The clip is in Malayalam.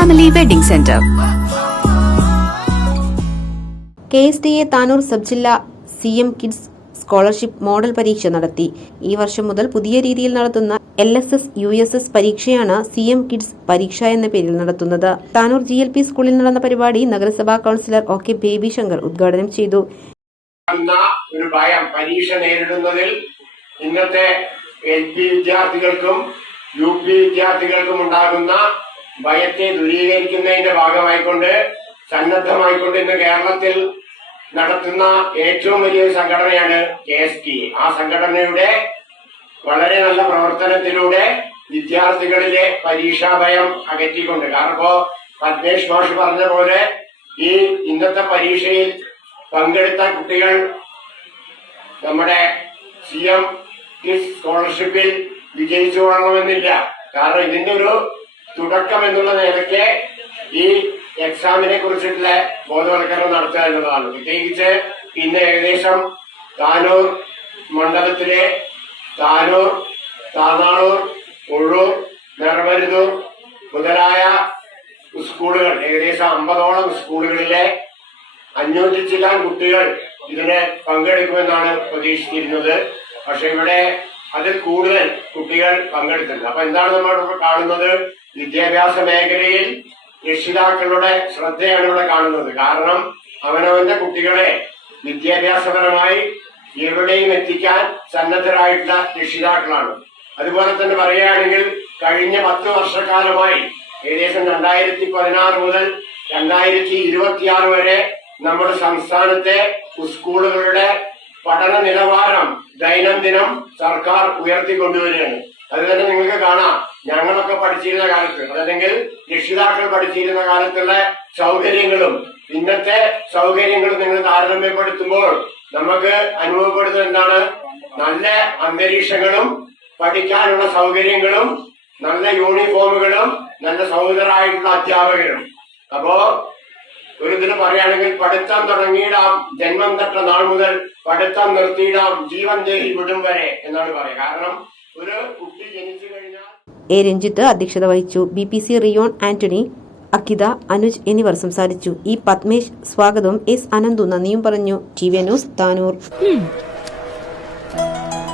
Family wedding centre K S D A Tanur sub ജില്ലാ C M kids scholarship model പരീക്ഷ നടത്തി. ഈ വർഷം മുതൽ പുതിയ രീതിയിൽ നടത്തുന്ന L S S U S S പരീക്ഷയാണ് സി എം കിഡ്സ് പരീക്ഷ എന്ന പേരിൽ നടത്തുന്നത്. താനൂർ ജി എൽ പി സ്കൂളിൽ നടന്ന പരിപാടി നഗരസഭാ councillor O K Baby Shankar ഉദ്ഘാടനം ചെയ്തു. ഒരു ഭയം പരീക്ഷ നേരിടുന്നതിൽ ഇന്നത്തെ എൽ പി വിദ്യാർത്ഥികൾക്കും യു പി വിദ്യാർത്ഥികൾക്കും ഉണ്ടാകുന്ന ഭയത്തെ ദൂരീകരിക്കുന്നതിന്റെ ഭാഗമായിക്കൊണ്ട് സന്നദ്ധമായിക്കൊണ്ട് ഇന്ന് കേരളത്തിൽ നടത്തുന്ന ഏറ്റവും വലിയ സംഘടനയാണ് കെ എസ് ടി ആ സംഘടനയുടെ വളരെ നല്ല പ്രവർത്തനത്തിലൂടെ വിദ്യാർത്ഥികളിലെ പരീക്ഷാഭയം അകറ്റിക്കൊണ്ട്. കാരണം ഇപ്പോ പദ്മേഷ് മാഷ് പറഞ്ഞ പോലെ ഈ ഇന്നത്തെ പരീക്ഷയിൽ പങ്കെടുത്ത കുട്ടികൾ നമ്മുടെ സി എം സ്കോളർഷിപ്പിൽ വിജയിച്ചു കൊള്ളണമെന്നില്ല കാരണം ഇതിന്റെ ഒരു തുടക്കം എന്നുള്ള നിലയ്ക്ക് ഈ എക്സാമിനെ കുറിച്ചിട്ടുള്ള ബോധവൽക്കരണം നടത്തുക എന്നുള്ളതാണ്. പ്രത്യേകിച്ച് ഇന്ന് ഏകദേശം താനൂർ മണ്ഡലത്തിലെ താനൂർ താനാളൂർ ഉള്ളൂർ നെറമരുതൂർ മുതലായ സ്കൂളുകൾ ഏകദേശം അമ്പതോളം സ്കൂളുകളിലെ അഞ്ഞൂറ്റി ചില്ലാൻ കുട്ടികൾ ഇതിന് പങ്കെടുക്കുമെന്നാണ് പ്രതീക്ഷിച്ചിരുന്നത്. പക്ഷെ ഇവിടെ അതിൽ കൂടുതൽ കുട്ടികൾ പങ്കെടുക്കുന്നത് അപ്പൊ എന്താണ് നമ്മൾ കാണുന്നത്? വിദ്യാഭ്യാസ മേഖലയിൽ രക്ഷിതാക്കളുടെ ശ്രദ്ധയാണ് ഇവിടെ കാണുന്നത്. കാരണം അവനവന്റെ കുട്ടികളെ വിദ്യാഭ്യാസപരമായി എവിടെയും എത്തിക്കാൻ സന്നദ്ധരായിട്ടുള്ള രക്ഷിതാക്കളാണ്. അതുപോലെ തന്നെ പറയുകയാണെങ്കിൽ കഴിഞ്ഞ പത്ത് വർഷക്കാലമായി ഏകദേശം രണ്ടായിരത്തി പതിനാറ് മുതൽ രണ്ടായിരത്തി ഇരുപത്തിയാറ് വരെ നമ്മുടെ സംസ്ഥാനത്തെ സ്കൂളുകളുടെ പഠന നിലവാരം ദൈനംദിനം സർക്കാർ ഉയർത്തിക്കൊണ്ടുവരികയാണ്. അത് തന്നെ നിങ്ങൾക്ക് കാണാം. ഞങ്ങളൊക്കെ പഠിച്ചിരുന്ന കാലത്ത് അതല്ലെങ്കിൽ രക്ഷിതാക്കൾ പഠിച്ചിരുന്ന കാലത്തുള്ള സൗകര്യങ്ങളും ഇന്നത്തെ സൗകര്യങ്ങളും നിങ്ങൾ താരതമ്യപ്പെടുത്തുമ്പോൾ നമുക്ക് അനുഭവപ്പെടുന്നത് എന്താണ്? നല്ല അന്തരീക്ഷങ്ങളും പഠിക്കാനുള്ള സൗകര്യങ്ങളും നല്ല യൂണിഫോമുകളും നല്ല സൗഹൃദരായിട്ടുള്ള അധ്യാപകരും. അപ്പോ ഒരു ഇതിന് പറയുകയാണെങ്കിൽ പഠിത്തം തുടങ്ങിയിടാം ജന്മം തട്ട നാൾ മുതൽ പഠിത്തം നിർത്തിയിടാം ജീവൻ ജയിൽ വിടും വരെ എന്നാണ് പറയുക. കാരണം ഒരു കുട്ടി ജനിച്ചു കഴിഞ്ഞാൽ എ രഞ്ജിത്ത് അധ്യക്ഷത വഹിച്ചു. B P C Riyon Antony Akkitha Anuj എന്നിവർ സംസാരിച്ചു. ഇ പത്മേഷ് സ്വാഗതം. എസ് അനന്തു നന്ദിയും പറഞ്ഞു. T V news Tanur.